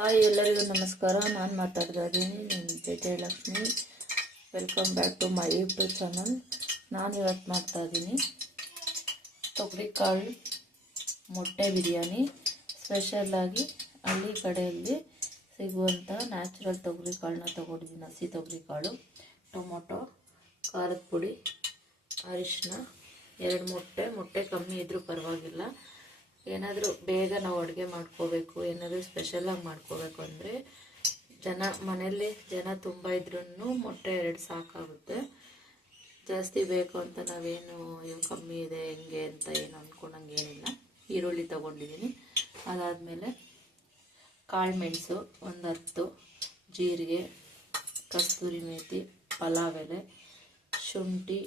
Hi ಎಲ್ಲರಿಗೂ ನಮಸ್ಕಾರ. ನಾನು ಮಾತಾಡ್ತಾ ಇದ್ದೀನಿ ನಿಮ್ಮ ಜೊತೆ Lakshmi. Welcome back to my YouTube channel. ನಾನು ಇವತ್ತು ಮಾಡ್ತಾ ಇದ್ದೀನಿ ತೊಗರಿಕಾಳು ಮೊಟ್ಟೆ ಬಿರಿಯಾನಿ. ಸ್ಪೆಷಲ್ಲಾಗಿ ಹಳ್ಳಿ ಕಡೆಯಲ್ಲಿ ಸಿಗುವಂಥ ನ್ಯಾಚುರಲ್ ತೊಗರಿಕಾಳನ್ನ ತೊಗೊಂಡಿದ್ದೀನಿ. ಹಸಿ ತೊಗರಿಕಾಳು, ಟೊಮೊಟೊ, ಖಾರದ ಪುಡಿ, ಅರಿಶಿನ, 2 ಮೊಟ್ಟೆ ಕಮ್ಮಿ ಇದ್ದರೂ ಪರವಾಗಿಲ್ಲ. ಏನಾದರೂ ಬೇಗ ನಾವು ಅಡುಗೆ ಮಾಡ್ಕೋಬೇಕು, ಏನಾದರೂ ಸ್ಪೆಷಲಾಗಿ ಮಾಡ್ಕೋಬೇಕು ಅಂದರೆ ಮನೆಯಲ್ಲಿ ಜನ ತುಂಬ ಇದ್ರೂ ಮೊಟ್ಟೆ 2 ಸಾಕಾಗುತ್ತೆ. ಜಾಸ್ತಿ ಬೇಕು ಅಂತ ನಾವೇನು ಕಮ್ಮಿ ಇದೆ ಹೆಂಗೆ ಅಂತ ಏನು ಅಂದ್ಕೊಂಡಂಗೆ ಏನಿಲ್ಲ. ಈರುಳ್ಳಿ ತೊಗೊಂಡಿದ್ದೀನಿ. ಅದಾದಮೇಲೆ ಕಾಳು ಮೆಣಸು 10, ಜೀರಿಗೆ, ಕಸ್ತೂರಿ ಮೇಥಿ, ಪಲಾವ್ ಎಲೆ, ಶುಂಠಿ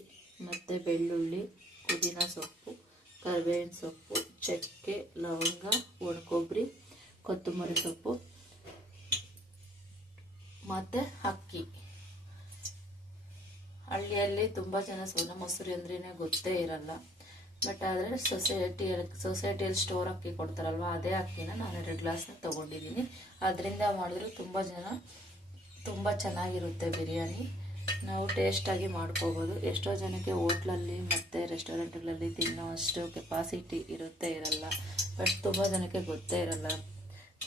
ಮತ್ತು ಬೆಳ್ಳುಳ್ಳಿ, ಪುದೀನ ಸೊಪ್ಪು, ಕರಿಬೇವಿನ ಸೊಪ್ಪು, ಚಕ್ಕೆ, ಲವಂಗ, ಒಣಕೊಬ್ಬರಿ, ಕೊತ್ತಂಬರಿ ಸೊಪ್ಪು ಮತ್ತು ಅಕ್ಕಿ. ಹಳ್ಳಿಯಲ್ಲಿ ತುಂಬ ಜನ ಸೋನಾ ಮಸೂರಿ ಅಂದ್ರೇ ಗೊತ್ತೇ ಇರಲ್ಲ. ಬಟ್ ಆದರೆ ಸೊಸೈಟಿಯಲ್ಲಿ ಸ್ಟೋರ್ ಅಕ್ಕಿ ಕೊಡ್ತಾರಲ್ವ, ಅದೇ ಅಕ್ಕಿನ ನಾನು 2 ಗ್ಲಾಸ್ನ ತೊಗೊಂಡಿದ್ದೀನಿ. ಅದರಿಂದ ಮಾಡಿದ್ರು ತುಂಬ ಚೆನ್ನಾಗಿರುತ್ತೆ ಬಿರಿಯಾನಿ. ನಾವು ಟೇಸ್ಟಾಗಿ ಮಾಡ್ಕೋಬೋದು. ಎಷ್ಟೋ ಜನಕ್ಕೆ ಹೋಟ್ಲಲ್ಲಿ ಮತ್ತು ರೆಸ್ಟೋರೆಂಟ್ಗಳಲ್ಲಿ ತಿನ್ನೋ ಅಷ್ಟು ಕೆಪಾಸಿಟಿ ಇರಲ್ಲ. ಬಟ್ ತುಂಬ ಜನಕ್ಕೆ ಗೊತ್ತೇ ಇರಲ್ಲ.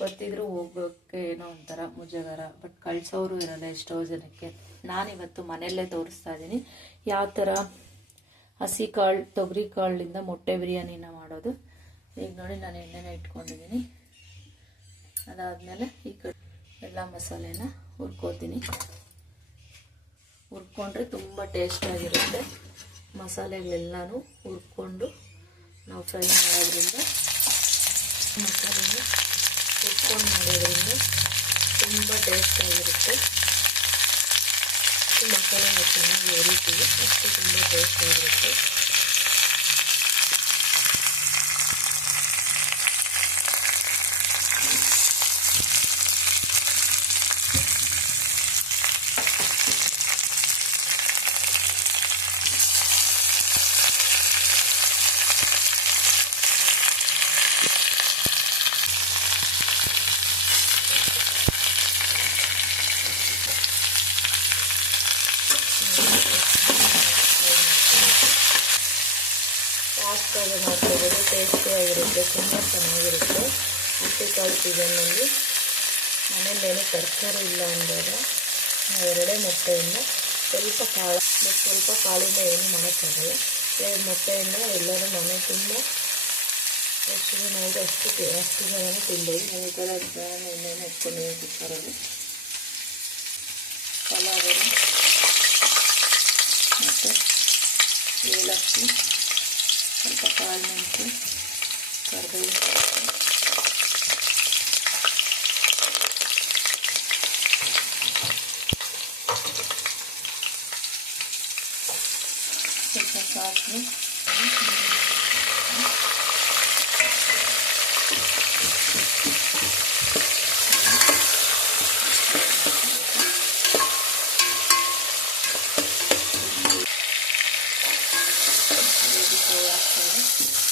ಗೊತ್ತಿದ್ರೂ ಹೋಗೋಕ್ಕೆ ಏನೋ ಒಂಥರ ಮುಜುಗರ. ಬಟ್ ಕಳಿಸೋರು ಇರಲ್ಲ ಎಷ್ಟೋ ಜನಕ್ಕೆ. ನಾನಿವತ್ತು ಮನೆಯಲ್ಲೇ ತೋರಿಸ್ತಾ ಇದ್ದೀನಿ ಯಾವ ಥರ ಹಸಿ ತೊಗರಿ ಕಾಳಿಂದ ಮೊಟ್ಟೆ ಬಿರಿಯಾನಿನ ಮಾಡೋದು. ಈಗ ನೋಡಿ, ನಾನು ಎಣ್ಣೆನ ಇಟ್ಕೊಂಡಿದ್ದೀನಿ. ಅದಾದಮೇಲೆ ಈ ಕಡೆ ಎಲ್ಲ ಮಸಾಲೆನ ಹುರ್ಕೋತೀನಿ. ಹುರ್ಕೊಂಡ್ರೆ ತುಂಬ ಟೇಸ್ಟಾಗಿರುತ್ತೆ. ಮಸಾಲೆಗಳೆಲ್ಲನೂ ಹುರ್ಕೊಂಡು ನಾವು ಫ್ರೈ ಮಾಡೋದ್ರಿಂದ, ಮಸಾಲೆನ ಹುರ್ಕೊಂಡು ಮಾಡೋದ್ರಿಂದ ತುಂಬ ಟೇಸ್ಟಾಗಿರುತ್ತೆ. ಮಸಾಲೆನ ಚೆನ್ನಾಗಿ ಹುರಿತೀವಿ ಅಷ್ಟು ತುಂಬ ಟೇಸ್ಟಾಗಿರುತ್ತೆ. ಫಾಸ್ಟಾಗಿ ಮಾಡ್ಕೋಬೋದು, ಟೇಸ್ಟಿಯಾಗಿರುತ್ತೆ, ತುಂಬ ಚೆನ್ನಾಗಿರುತ್ತೆ. ಹಸಿಕಾಳು ಸೀಸನ್ನಲ್ಲಿ ಮನೆಯಲ್ಲೇನು ತರಕಾರಿ ಇಲ್ಲ ಅಂದಾಗ ನಾವು 2 ಮೊಟ್ಟೆಯಿಂದ ಸ್ವಲ್ಪ ಕಾಳಿಂದ ಏನು ಮಾಡೋಕ್ಕಾಗಲ್ಲ. 2 ಮೊಟ್ಟೆಯಿಂದ ಎಲ್ಲರೂ ಮನೆ ತುಂಬ ಎಷ್ಟು ಜನ ಇದೆ ಅಷ್ಟು ಜನನೂ ತಿನ್ಬೋದು. ನಾನು ಈ ಥರ ಎಣ್ಣೆನ ಇಟ್ಕೊಂಡಿದ್ದೀನಿ ಕುಕ್ಕರಲ್ಲಿ. ಪಲಾವ್ ಎಲೆ ಮತ್ತು ಏಲಕ್ಕಿ, ಸ್ವಲ್ಪ ಕಾಳು ಮೆಣಸು, ಕರಿಬೇವಿನ ಸೊಪ್ಪು, ಸ್ವಲ್ಪ ಸಾಸಿವೆ,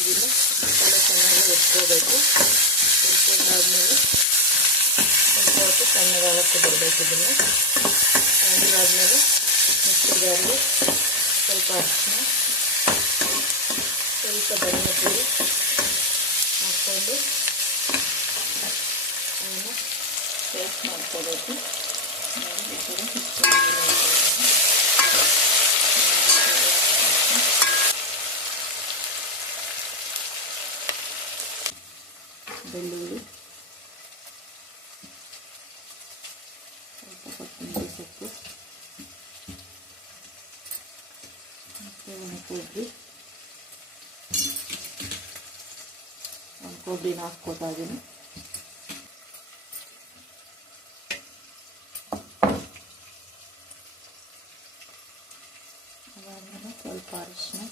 ಇದನ್ನು ಮಸಾಲೆ ಚೆನ್ನಾಗಿ ಹುರ್ಕೋಬೇಕು. ಹುರ್ಕೊಂಡಾದ್ಮೇಲೆ ಸ್ವಲ್ಪ ಹೊತ್ತು ತಣ್ಣಗಾಗಕ್ಕೆ ಬಿಡಬೇಕು. ಇದನ್ನು ತಣ್ಣಗಾದ್ಮೇಲೆ ಮಿಕ್ಸಿ ಜಾರಿಗೆ ಸ್ವಲ್ಪ ಅರಿಶಿನ, ಸ್ವಲ್ಪ ಧನಿಯಾ ಪುಡಿ ಹಾಕ್ಕೊಂಡು ಅದನ್ನು ಪೇಸ್ಟ್ ಮಾಡ್ಕೋಬೇಕು. ಈ ಥರ ಬೆಳ್ಳುಳ್ಳಿ, ಸ್ವಲ್ಪ ಕೊತ್ತಂಬರಿ ಸೊಪ್ಪು ಮತ್ತು ಒಣಕೊಬ್ಬರಿನ ಹಾಕ್ಕೋತಾ ಇದ್ದೀನಿ. ಅದಾದಮೇಲೆ ಸ್ವಲ್ಪ ಅರಿಶಿನ,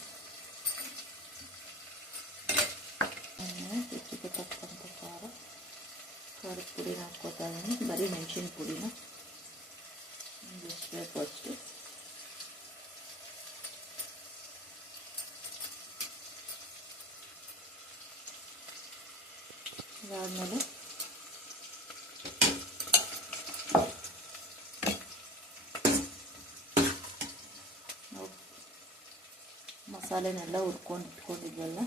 ರುಚಿಗೆ ತಕ್ಕಂಥ ಖಾರದ ಪುಡಿನ ಹಾಕ್ಕೋತಾ ಇದ್ದೀನಿ. ಬರೀ ಮೆಣಸಿನ ಪುಡಿನ ಎಷ್ಟು ಬೇಕು ಅಷ್ಟು. ಅದಾದಮೇಲೆ ಮಸಾಲೆನೆಲ್ಲ ಹುರ್ಕೊಂಡು ಇಟ್ಕೊಂಡಿದ್ವಲ್ಲ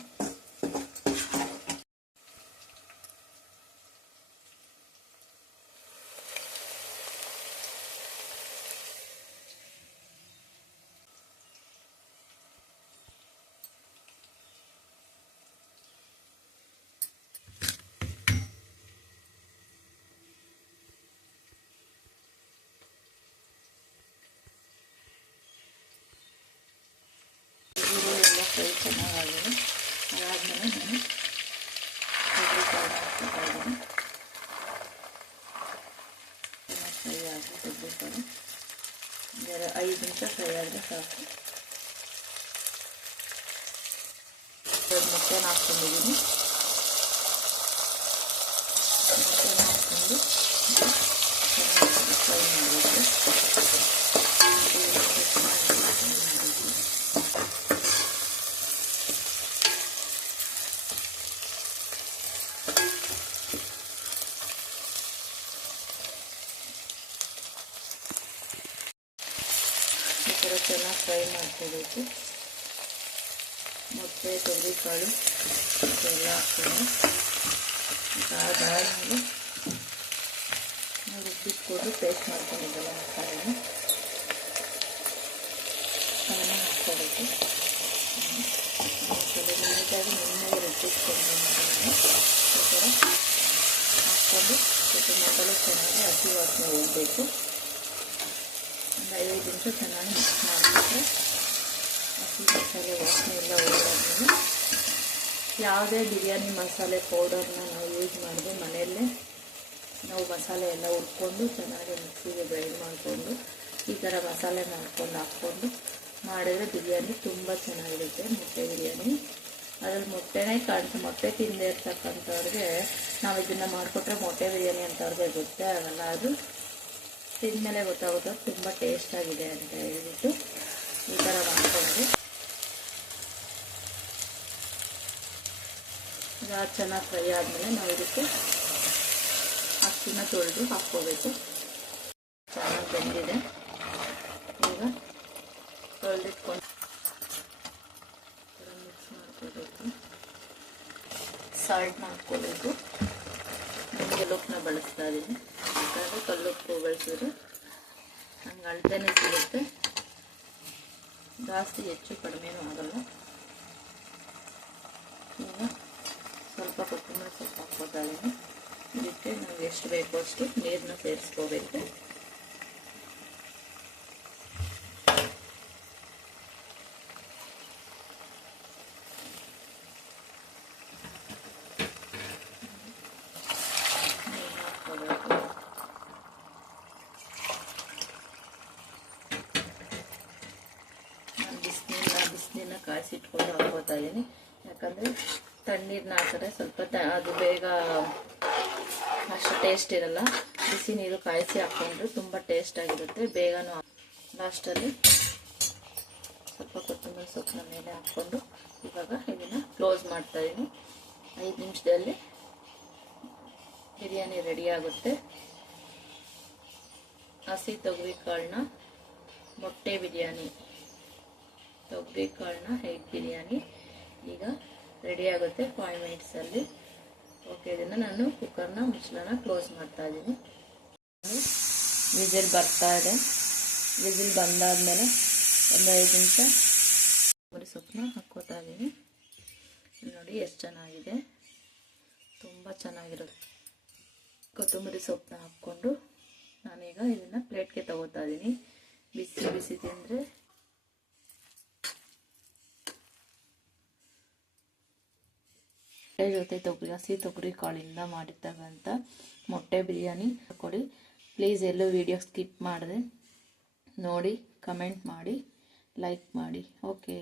ಫ್ರೈ ಚೆನ್ನಾಗಾಗಿದೆ. ಅದಾದಮೇಲೆ ನಾನು ತೊಗರಿಕಾಳು ಹಾಕ್ತಾ ಇದ್ದೀನಿ. ಫ್ರೈ ಆಗಿ ತೊಗರಿಕಾಳು 5 ನಿಮಿಷ ಫ್ರೈ ಆದರೆ ಸಾಕು. ಮೊಟ್ಟೆನ ಹಾಕ್ಕೊಂಡಿದ್ದೀನಿ. ಮೊಟ್ಟೆನ ಹಾಕ್ಕೊಂಡು ಚೆನ್ನಾಗಿ ಫ್ರೈ ಮಾಡಬೇಕು. ಚೆನ್ನಾಗಿ ಫ್ರೈ ಮಾಡ್ಕೋಬೇಕು. ಮೊಟ್ಟೆ ತೊಗರಿಕಾಳು ಎಲ್ಲ ಹಾಕ್ಕೊಂಡು ಅದಾದಮೇಲೆ ರುಬ್ಬಿಟ್ಕೊಂಡು ಪೇಸ್ಟ್ ಮಾಡ್ಕೊಂಡಿದ್ದೆಲ್ಲ ಮಸಾಲೆನ ಅದನ್ನು ಹಾಕ್ಕೋಬೇಕು. ಮಸಾಲೆ ನೀಟಾಗಿ ನುಣ್ಣಗೆ ರುಬ್ಬಿಟ್ಕೊಂಡು ಈ ಥರ ಹಾಕ್ಕೊಂಡು ಸ್ವಲ್ಪ ಮಸಾಲೆ ಚೆನ್ನಾಗಿ ಹಸಿ ವಾಸನೆ ಹೋಗಬೇಕು. ಒಂದು 5 ನಿಮಿಷ ಚೆನ್ನಾಗಿ ಮಿಕ್ಸ್ ಮಾಡಿಬಿಟ್ರೆ ಹಸಿ ಮಸಾಲೆ ವಾಸನೆ ಎಲ್ಲ ಹೋದಾದ್ಮೇಲೆ ಯಾವುದೇ ಬಿರಿಯಾನಿ ಮಸಾಲೆ ಪೌಡರ್ನ ನಾವು ಯೂಸ್ ಮಾಡಿದ್ರೆ ಮನೆಯಲ್ಲೇ ನಾವು ಮಸಾಲೆ ಎಲ್ಲ ಹುರ್ಕೊಂಡು ಚೆನ್ನಾಗಿ ಮಿಕ್ಸಿಗೆ ಗ್ರೈಂಡ್ ಮಾಡಿಕೊಂಡು ಈ ಥರ ಮಸಾಲೆ ಹಾಕ್ಕೊಂಡು ಮಾಡಿದ್ರೆ ಬಿರಿಯಾನಿ ತುಂಬ ಚೆನ್ನಾಗಿರುತ್ತೆ. ಮೊಟ್ಟೆ ಬಿರಿಯಾನಿ ಅದ್ರಲ್ಲಿ ಮೊಟ್ಟೆನೇ ಕಾಣ್ತು. ಮೊಟ್ಟೆ ತಿಂದೇ ಇರ್ತಕ್ಕಂಥವ್ರಿಗೆ ನಾವು ಇದನ್ನು ಮಾಡಿಕೊಟ್ರೆ ಮೊಟ್ಟೆ ಬಿರಿಯಾನಿ ಅಂತವ್ರಿಗೆ ಗೊತ್ತೇ ಆಗಲ್ಲ. ಅದು ತಿಂದಮೇಲೆ ಗೊತ್ತಾಗುತ್ತೆ ತುಂಬ ಟೇಸ್ಟಾಗಿದೆ ಅಂತ ಹೇಳ್ಬಿಟ್ಟು ಈ ಥರ ಮಾಡ್ಕೊಂಡು ಅದು ಚೆನ್ನಾಗಿ ಫ್ರೈ ಆದಮೇಲೆ ನಾವು ಇದಕ್ಕೆ ಅಕ್ಕಿನ ತೊಳೆದು ಹಾಕ್ಕೋಬೇಕು. ಚೆನ್ನಾಗಿ ಬೆಂದಿದೆ. ಈಗ ತೊಳೆದಿಟ್ಕೊಂಡು ಮಿಕ್ಸ್ ಮಾಡ್ಕೋಬೇಕು. ಸಾಲ್ಟ್ ಮಾಡ್ಕೋಬೇಕು. ಕಲ್ಲುಪ್ಪನ್ನ ಬಳಸ್ತಾ ಇದ್ದೀನಿ. ಯಾಕಂದರೆ ಕಲ್ಲುಪ್ಪು ಬಳಸಿದ್ರೆ ಹಂಗೆ ಅಳತೆನೇ ಸಿಗುತ್ತೆ. ಜಾಸ್ತಿ ಹೆಚ್ಚು ಕಡಿಮೆನೂ ಆಗಲ್ಲ. ಈಗ ಸ್ವಲ್ಪ ಕೊತ್ತಂಬರಿ ಸೊಪ್ಪು ಹಾಕ್ಕೋತಾ ಇದ್ದೀನಿ. ಇದಕ್ಕೆ ನಾವು ಎಷ್ಟು ಬೇಕೋ ಅಷ್ಟು ನೀರನ್ನ ಸೇರಿಸ್ಕೋಬೇಕು. ಬಿಸಿನೀರನ್ನ ಕಾಯಿಸಿಟ್ಕೊಂಡು ಹಾಕ್ಕೋತಾ ಇದ್ದೀನಿ. ಯಾಕಂದರೆ ತಣ್ಣೀರನ್ನ ಹಾಕಿದ್ರೆ ಸ್ವಲ್ಪ ಅದು ಬೇಗ ಅಷ್ಟು ಟೇಸ್ಟ್ ಇರಲ್ಲ. ಬಿಸಿ ನೀರು ಕಾಯಿಸಿ ಹಾಕ್ಕೊಂಡ್ರೆ ತುಂಬ ಟೇಸ್ಟ್ ಆಗಿರುತ್ತೆ. ಬೇಗನೂ ಲಾಸ್ಟಲ್ಲಿ ಸ್ವಲ್ಪ ಕೊತ್ತಂಬರಿ ಸೊಪ್ಪನ್ನ ಮೇಲೆ ಹಾಕ್ಕೊಂಡು ಇವಾಗ ಇದನ್ನು ಕ್ಲೋಸ್ ಮಾಡ್ತಾ ಇದ್ದೀನಿ. 5 ನಿಮಿಷದಲ್ಲಿ ಬಿರಿಯಾನಿ ರೆಡಿ ಆಗುತ್ತೆ. ಹಸಿ ತೊಗರಿಕಾಳನ್ನ ಮೊಟ್ಟೆ ಬಿರಿಯಾನಿ, ತೊಗರಿಕಾಳನ್ನ ಎಗ್ ಬಿರಿಯಾನಿ ಈಗ ರೆಡಿ ಆಗುತ್ತೆ 5 ಮಿನಿಟ್ಸಲ್ಲಿ. ಓಕೆ, ಇದನ್ನು ನಾನು ಕುಕ್ಕರ್ನ ಮುಚ್ಚಳನ ಕ್ಲೋಸ್ ಮಾಡ್ತಾ ಇದ್ದೀನಿ. ವಿಸಿಲ್ ಬರ್ತಾ ಇದೆ. ವಿಸಿಲ್ ಬಂದಾದಮೇಲೆ ಒಂದು 5 ನಿಮಿಷ ಕೊತ್ತಂಬರಿ ಸೊಪ್ಪನ್ನ ಹಾಕ್ಕೋತಾ ಇದ್ದೀನಿ. ನೋಡಿ ಎಷ್ಟು ಚೆನ್ನಾಗಿದೆ, ತುಂಬ ಚೆನ್ನಾಗಿರುತ್ತೆ. ಕೊತ್ತಂಬರಿ ಸೊಪ್ಪನ್ನ ಹಾಕ್ಕೊಂಡು ನಾನೀಗ ಇದನ್ನು ಪ್ಲೇಟ್ಗೆ ತಗೋತಾ ಇದ್ದೀನಿ. ಬಿಸಿ ಬಿಸಿ ತಿಂದರೆ ಜೊತೆ ಹಸಿ ತೊಗರಿ ಕಾಳಿಂದ ಮಾಡಿರ್ತಕ್ಕಂಥ ಮೊಟ್ಟೆ ಬಿರಿಯಾನಿ ಕೊಡಿ. ಪ್ಲೀಸ್ ಎಲ್ಲೂ ವಿಡಿಯೋ ಸ್ಕಿಪ್ ಮಾಡದೆ ನೋಡಿ, ಕಮೆಂಟ್ ಮಾಡಿ, ಲೈಕ್ ಮಾಡಿ. ಓಕೆ.